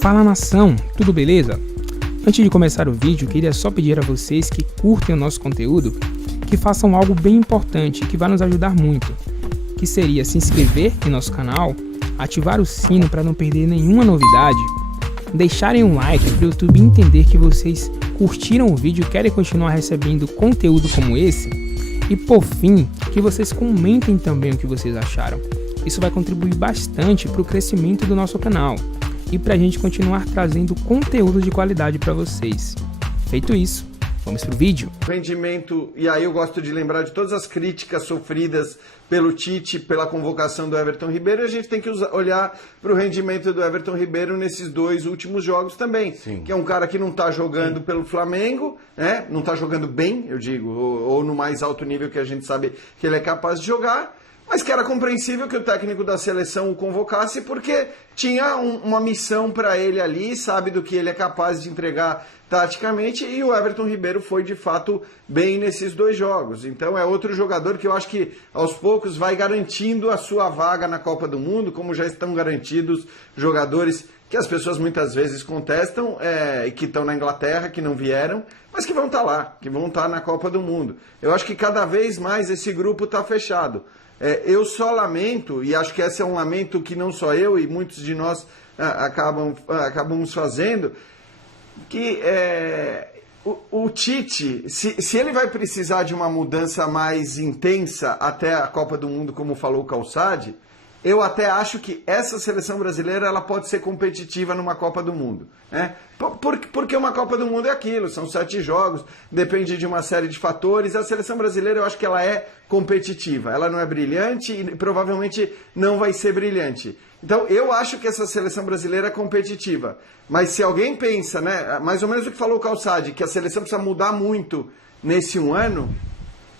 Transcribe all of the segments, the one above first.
Fala nação, tudo beleza? Antes de começar o vídeo, queria só pedir a vocês que curtem o nosso conteúdo, que façam algo bem importante que vai nos ajudar muito, que seria se inscrever em nosso canal, ativar o sino para não perder nenhuma novidade, deixarem um like para o YouTube entender que vocês curtiram o vídeo e querem continuar recebendo conteúdo como esse, e por fim, que vocês comentem também o que vocês acharam. Isso vai contribuir bastante para o crescimento do nosso canal e para a gente continuar trazendo conteúdo de qualidade para vocês. Feito isso, vamos pro vídeo. Rendimento, e aí eu gosto de lembrar de todas as críticas sofridas pelo Tite, pela convocação do Everton Ribeiro, e a gente tem que olhar para o rendimento do Everton Ribeiro nesses dois últimos jogos também. Sim. Que é um cara que não está jogando pelo Flamengo, né? Não está jogando bem, eu digo, ou no mais alto nível que a gente sabe que ele é capaz de jogar, mas que era compreensível que o técnico da seleção o convocasse porque tinha uma missão para ele ali, sabe do que ele é capaz de entregar taticamente, e o Everton Ribeiro foi de fato bem nesses dois jogos. Então é outro jogador que eu acho que aos poucos vai garantindo a sua vaga na Copa do Mundo, como já estão garantidos jogadores que as pessoas muitas vezes contestam e que estão na Inglaterra, que não vieram, mas que vão estar lá, que vão estar na Copa do Mundo. Eu acho que cada vez mais esse grupo está fechado. Eu só lamento, e acho que esse é um lamento que não só eu e muitos de nós acabamos fazendo, que o Tite, se ele vai precisar de uma mudança mais intensa até a Copa do Mundo, como falou o Calçade, eu até acho que essa seleção brasileira ela pode ser competitiva numa Copa do Mundo, né? Porque uma Copa do Mundo é aquilo, são 7 jogos, depende de uma série de fatores. A seleção brasileira eu acho que ela é competitiva, ela não é brilhante e provavelmente não vai ser brilhante. Então eu acho que essa seleção brasileira é competitiva, mas se alguém pensa, né, mais ou menos o que falou o Calçade, que a seleção precisa mudar muito nesse um ano,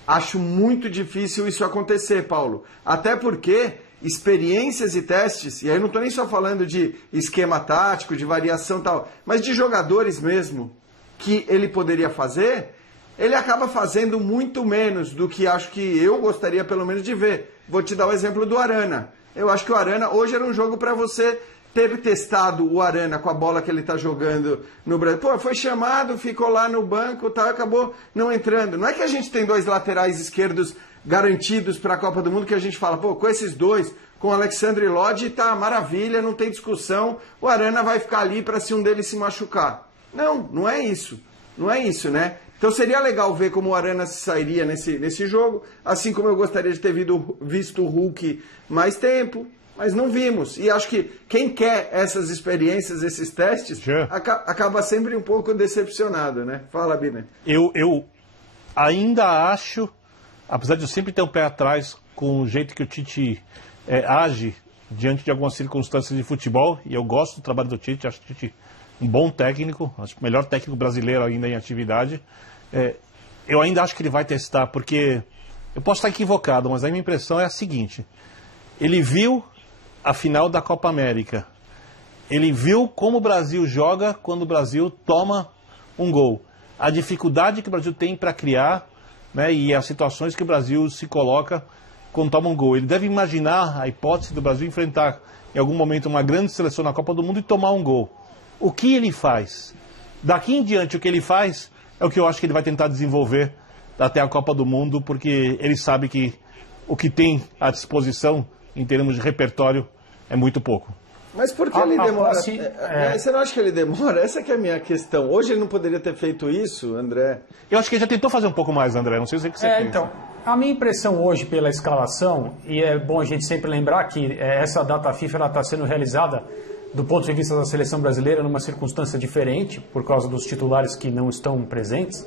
acho muito difícil isso acontecer, Paulo, até porque experiências e testes, e aí eu não estou nem só falando de esquema tático, de variação e tal, mas de jogadores mesmo que ele poderia fazer, ele acaba fazendo muito menos do que acho que eu gostaria pelo menos de ver. Vou te dar o exemplo do Arana. Eu acho que o Arana hoje era um jogo para você ter testado o Arana com a bola que ele está jogando no Brasil. Pô, foi chamado, ficou lá no banco, tal, acabou não entrando. Não é que a gente tem 2 laterais esquerdos garantidos para a Copa do Mundo que a gente fala, pô, com esses 2, com o Alexandre Lodge, tá maravilha, não tem discussão, o Arana vai ficar ali para se um deles se machucar. Não, não é isso. Não é isso, né? Então seria legal ver como o Arana se sairia nesse jogo, assim como eu gostaria de ter visto o Hulk mais tempo, mas não vimos. E acho que quem quer essas experiências, esses testes, acaba sempre um pouco decepcionado, né? Fala, Biner. Eu ainda acho, apesar de eu sempre ter um pé atrás com o jeito que o Tite age diante de algumas circunstâncias de futebol, e eu gosto do trabalho do Tite, acho o Tite um bom técnico, acho o melhor técnico brasileiro ainda em atividade, eu ainda acho que ele vai testar, porque eu posso estar equivocado, mas a minha impressão é a seguinte: ele viu a final da Copa América, ele viu como o Brasil joga quando o Brasil toma um gol, a dificuldade que o Brasil tem para criar, né, e as situações que o Brasil se coloca quando toma um gol. Ele deve imaginar a hipótese do Brasil enfrentar em algum momento uma grande seleção na Copa do Mundo e tomar um gol. O que ele faz? Daqui em diante, o que ele faz é o que eu acho que ele vai tentar desenvolver até a Copa do Mundo, porque ele sabe que o que tem à disposição em termos de repertório é muito pouco. Mas por que ele demora? Você não acha que ele demora? Essa que é a minha questão. Hoje ele não poderia ter feito isso, André? Eu acho que ele já tentou fazer um pouco mais, André. Não sei se você pensa. Então, a minha impressão hoje pela escalação, e é bom a gente sempre lembrar que essa data FIFA está sendo realizada do ponto de vista da seleção brasileira numa circunstância diferente, por causa dos titulares que não estão presentes.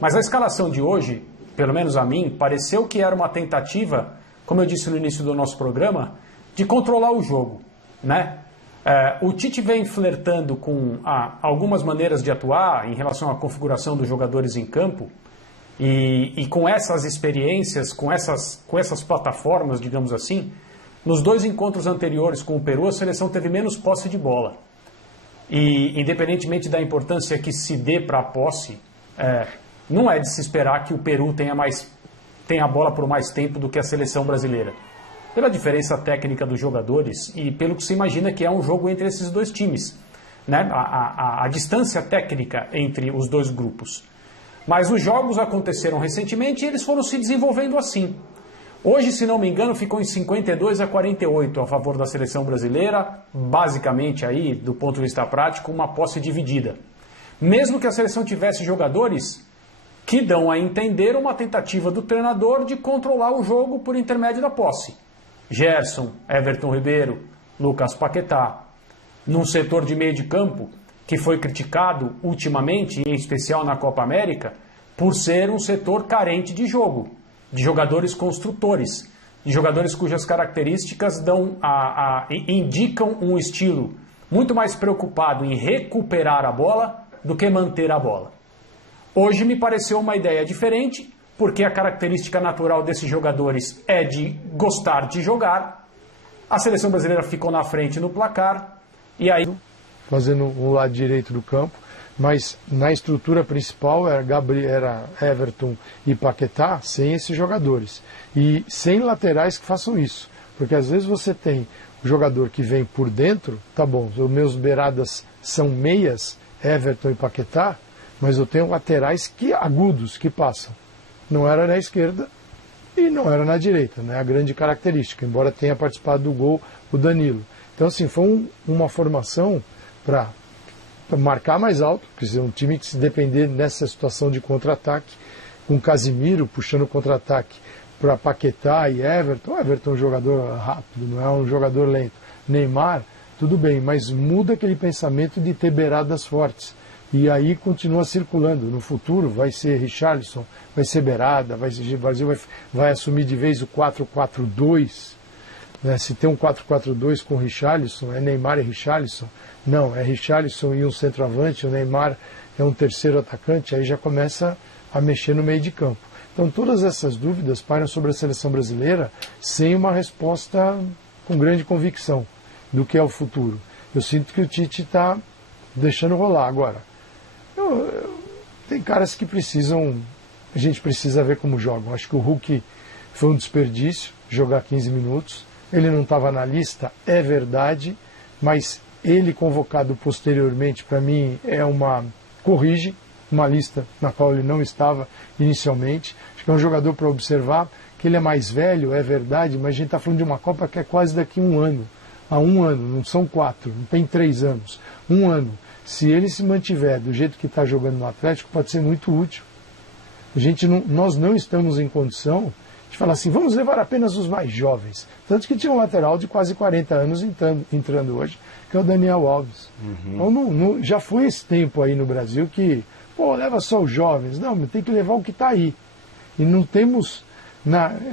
Mas a escalação de hoje, pelo menos a mim, pareceu que era uma tentativa, como eu disse no início do nosso programa, de controlar o jogo, né? O Tite vem flertando com algumas maneiras de atuar em relação à configuração dos jogadores em campo, e com essas experiências, com essas plataformas, digamos assim, nos 2 encontros anteriores com o Peru, a seleção teve menos posse de bola. E, independentemente da importância que se dê para a posse, não é de se esperar que o Peru tenha a bola por mais tempo do que a seleção brasileira. Pela diferença técnica dos jogadores e pelo que se imagina que é um jogo entre esses 2 times. né, a distância técnica entre os dois grupos. Mas os jogos aconteceram recentemente e eles foram se desenvolvendo assim. Hoje, se não me engano, ficou em 52-48 a favor da seleção brasileira, basicamente aí, do ponto de vista prático, uma posse dividida. Mesmo que a seleção tivesse jogadores que dão a entender uma tentativa do treinador de controlar o jogo por intermédio da posse. Gerson, Everton Ribeiro, Lucas Paquetá. Num setor de meio de campo que foi criticado ultimamente, em especial na Copa América, por ser um setor carente de jogo, de jogadores construtores, de jogadores cujas características indicam um estilo muito mais preocupado em recuperar a bola do que manter a bola. Hoje me pareceu uma ideia diferente, porque a característica natural desses jogadores é de gostar de jogar. A seleção brasileira ficou na frente no placar, e aí... fazendo o lado direito do campo, mas na estrutura principal era Everton e Paquetá sem esses jogadores. E sem laterais que façam isso. Porque às vezes você tem o jogador que vem por dentro, tá bom, os meus beiradas são meias, Everton e Paquetá, mas eu tenho laterais agudos que passam. Não era na esquerda e não era na direita, né? A grande característica, embora tenha participado do gol o Danilo. Então assim, foi uma formação para marcar mais alto, quer dizer, um time que se depender nessa situação de contra-ataque, com Casimiro puxando contra-ataque para Paquetá e Everton. Everton é um jogador rápido, não é um jogador lento. Neymar, tudo bem, mas muda aquele pensamento de ter beiradas fortes. E aí continua circulando. No futuro vai ser Richarlison, vai ser beirada, o Brasil vai assumir de vez o 4-4-2. Né? Se tem um 4-4-2 com Richarlison, é Neymar e Richarlison. Não, é Richarlison e um centroavante, o Neymar é um terceiro atacante, aí já começa a mexer no meio de campo. Então todas essas dúvidas pairam sobre a seleção brasileira sem uma resposta com grande convicção do que é o futuro. Eu sinto que o Tite está deixando rolar agora. Tem caras que a gente precisa ver como jogam. Acho que o Hulk foi um desperdício, jogar 15 minutos. Ele não estava na lista, é verdade, mas ele convocado posteriormente, para mim, corrige uma lista na qual ele não estava inicialmente. Acho que é um jogador para observar, que ele é mais velho, é verdade, mas a gente está falando de uma Copa que é quase daqui a um ano. Há um ano, não são 4, não tem 3 anos. 1 ano. Se ele se mantiver do jeito que está jogando no Atlético, pode ser muito útil. Nós não estamos em condição de falar assim, vamos levar apenas os mais jovens. Tanto que tinha um lateral de quase 40 anos entrando hoje, que é o Daniel Alves. Então já foi esse tempo aí no Brasil que, leva só os jovens. Não, tem que levar o que está aí. E não temos,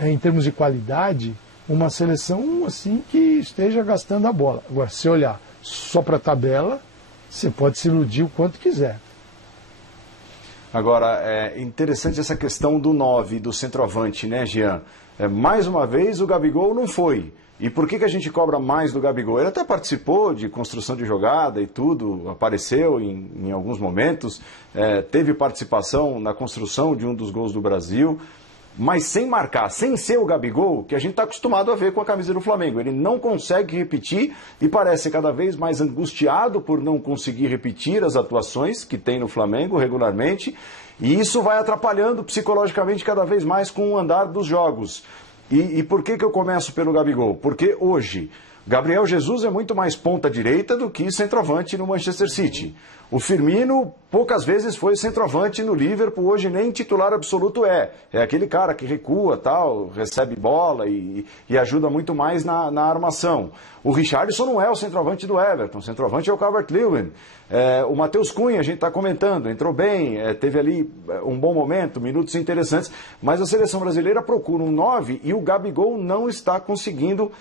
em termos de qualidade, uma seleção assim que esteja gastando a bola. Agora, se olhar só para a tabela, você pode se iludir o quanto quiser. Agora, é interessante essa questão do 9, do centroavante, né, Jean? Mais uma vez, o Gabigol não foi. E por que a gente cobra mais do Gabigol? Ele até participou de construção de jogada e tudo, apareceu em alguns momentos, teve participação na construção de um dos gols do Brasil, mas sem marcar, sem ser o Gabigol, que a gente está acostumado a ver com a camisa do Flamengo. Ele não consegue repetir e parece cada vez mais angustiado por não conseguir repetir as atuações que tem no Flamengo regularmente, e isso vai atrapalhando psicologicamente cada vez mais com o andar dos jogos. E por que eu começo pelo Gabigol? Porque hoje Gabriel Jesus é muito mais ponta direita do que centroavante no Manchester City. O Firmino poucas vezes foi centroavante no Liverpool, hoje nem titular absoluto é. É aquele cara que recua, tal, recebe bola e ajuda muito mais na armação. O Richarlison não é o centroavante do Everton, o centroavante é o Calvert-Lewin. O Matheus Cunha, a gente está comentando, entrou bem, teve ali um bom momento, minutos interessantes, mas a seleção brasileira procura um 9 e o Gabigol não está conseguindo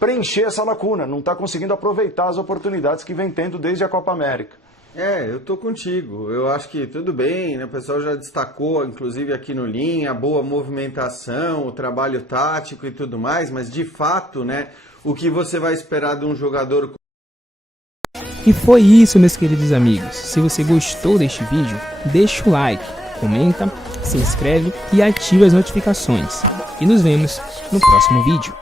preencher essa lacuna, não está conseguindo aproveitar as oportunidades que vem tendo desde a Copa América. Eu tô contigo. Eu acho que tudo bem, né? O pessoal já destacou, inclusive aqui no Linha, a boa movimentação, o trabalho tático e tudo mais, mas de fato, né, o que você vai esperar de um jogador... E foi isso, meus queridos amigos. Se você gostou deste vídeo, deixa o like, comenta, se inscreve e ativa as notificações. E nos vemos no próximo vídeo.